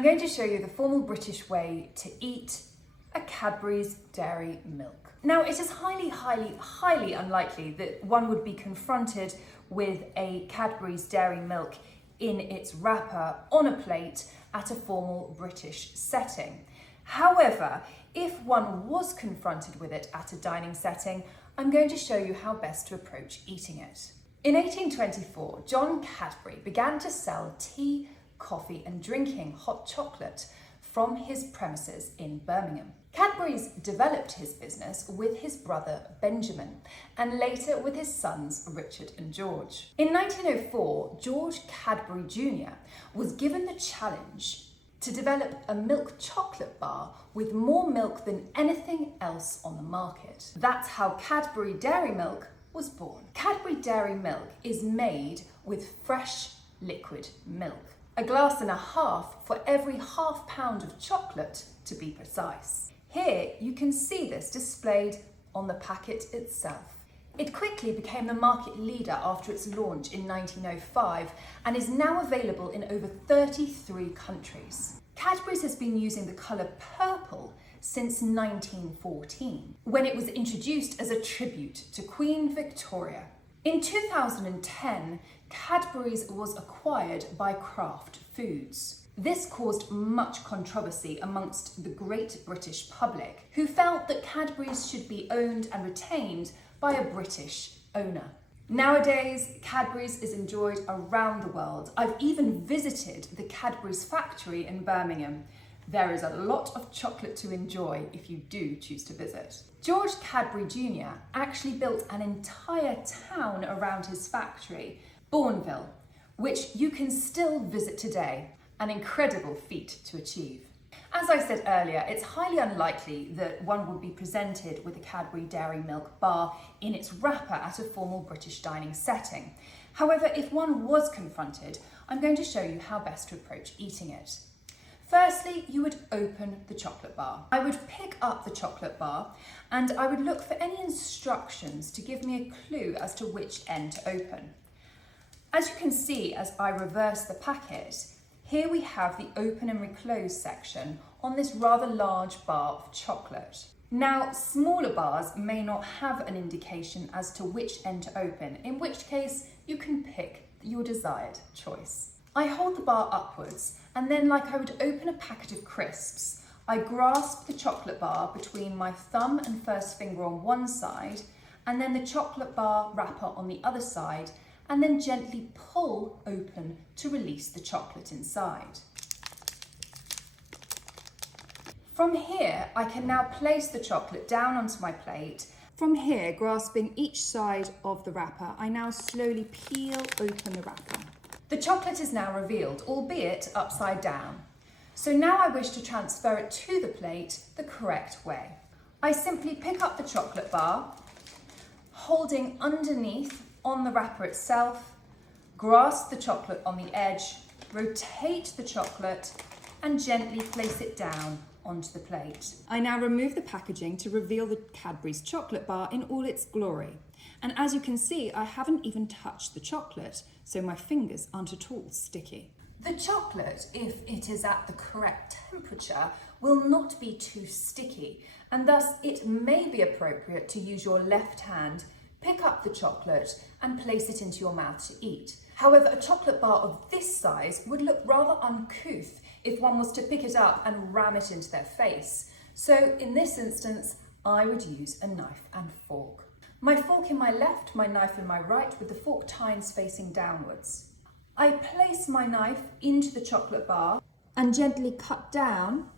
I'm going to show you the formal British way to eat a Cadbury's dairy milk. Now, it is highly unlikely that one would be confronted with a Cadbury's dairy milk in its wrapper on a plate at a formal British setting. However, if one was confronted with it at a dining setting, I'm going to show you how best to approach eating it. In 1824, John Cadbury began to sell tea, coffee and drinking hot chocolate from his premises in Birmingham. Cadbury's developed his business with his brother Benjamin and later with his sons Richard and George. In 1904, George Cadbury Jr. was given the challenge to develop a milk chocolate bar with more milk than anything else on the market. That's how Cadbury Dairy Milk was born. Cadbury Dairy Milk is made with fresh liquid milk. A glass and a half for every half pound of chocolate, to be precise. Here you can see this displayed on the packet itself. It quickly became the market leader after its launch in 1905 and is now available in over 33 countries. Cadbury's has been using the colour purple since 1914, when it was introduced as a tribute to Queen Victoria. In 2010, Cadbury's was acquired by Kraft Foods. This caused much controversy amongst the great British public, who felt that Cadbury's should be owned and retained by a British owner. Nowadays, Cadbury's is enjoyed around the world. I've even visited the Cadbury's factory in Birmingham. There is a lot of chocolate to enjoy if you do choose to visit. George Cadbury Jr. actually built an entire town around his factory, Bourneville, which you can still visit today. An incredible feat to achieve. As I said earlier, it's highly unlikely that one would be presented with a Cadbury Dairy Milk bar in its wrapper at a formal British dining setting. However, if one was confronted, I'm going to show you how best to approach eating it. Firstly, you would open the chocolate bar. I would pick up the chocolate bar and I would look for any instructions to give me a clue as to which end to open. As you can see, as I reverse the packet, here we have the open and reclose section on this rather large bar of chocolate. Now, smaller bars may not have an indication as to which end to open, in which case you can pick your desired choice. I hold the bar upwards and then, like I would open a packet of crisps, I grasp the chocolate bar between my thumb and first finger on one side and then the chocolate bar wrapper on the other side, and then gently pull open to release the chocolate inside. From here, I can now place the chocolate down onto my plate. From here, grasping each side of the wrapper, I now slowly peel open the wrapper. The chocolate is now revealed, albeit upside down. So now I wish to transfer it to the plate the correct way. I simply pick up the chocolate bar, holding underneath on the wrapper itself, grasp the chocolate on the edge, rotate the chocolate and gently place it down onto the plate. I now remove the packaging to reveal the Cadbury's chocolate bar in all its glory. And as you can see, I haven't even touched the chocolate, so my fingers aren't at all sticky. The chocolate, if it is at the correct temperature, will not be too sticky, and thus it may be appropriate to use your left hand, pick up the chocolate and place it into your mouth to eat. However, a chocolate bar of this size would look rather uncouth if one was to pick it up and ram it into their face. So in this instance, I would use a knife and fork. My fork in my left, my knife in my right, with the fork tines facing downwards. I place my knife into the chocolate bar and gently cut down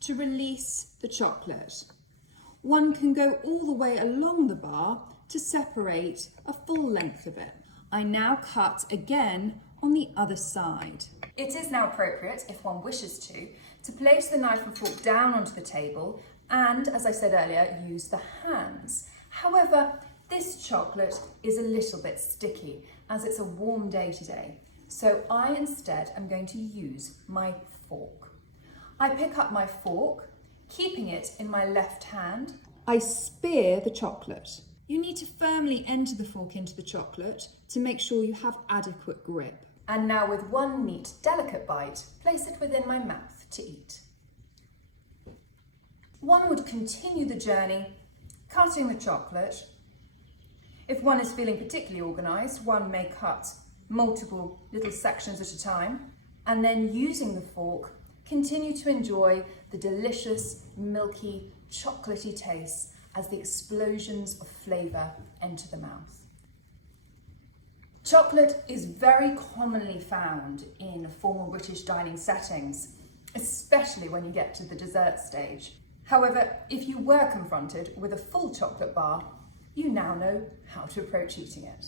to release the chocolate. One can go all the way along the bar to separate a full length of it. I now cut again on the other side. It is now appropriate, if one wishes to place the knife and fork down onto the table and, as I said earlier, use the hands. However, this chocolate is a little bit sticky as it's a warm day today. So I instead am going to use my fork. I pick up my fork, keeping it in my left hand. I spear the chocolate. You need to firmly enter the fork into the chocolate to make sure you have adequate grip. And now with one neat, delicate bite, place it within my mouth to eat. One would continue the journey, cutting the chocolate. If one is feeling particularly organised, one may cut multiple little sections at a time, and then using the fork, continue to enjoy the delicious, milky, chocolatey taste as the explosions of flavour enter the mouth. Chocolate is very commonly found in formal British dining settings, especially when you get to the dessert stage. However, if you were confronted with a full chocolate bar, you now know how to approach eating it.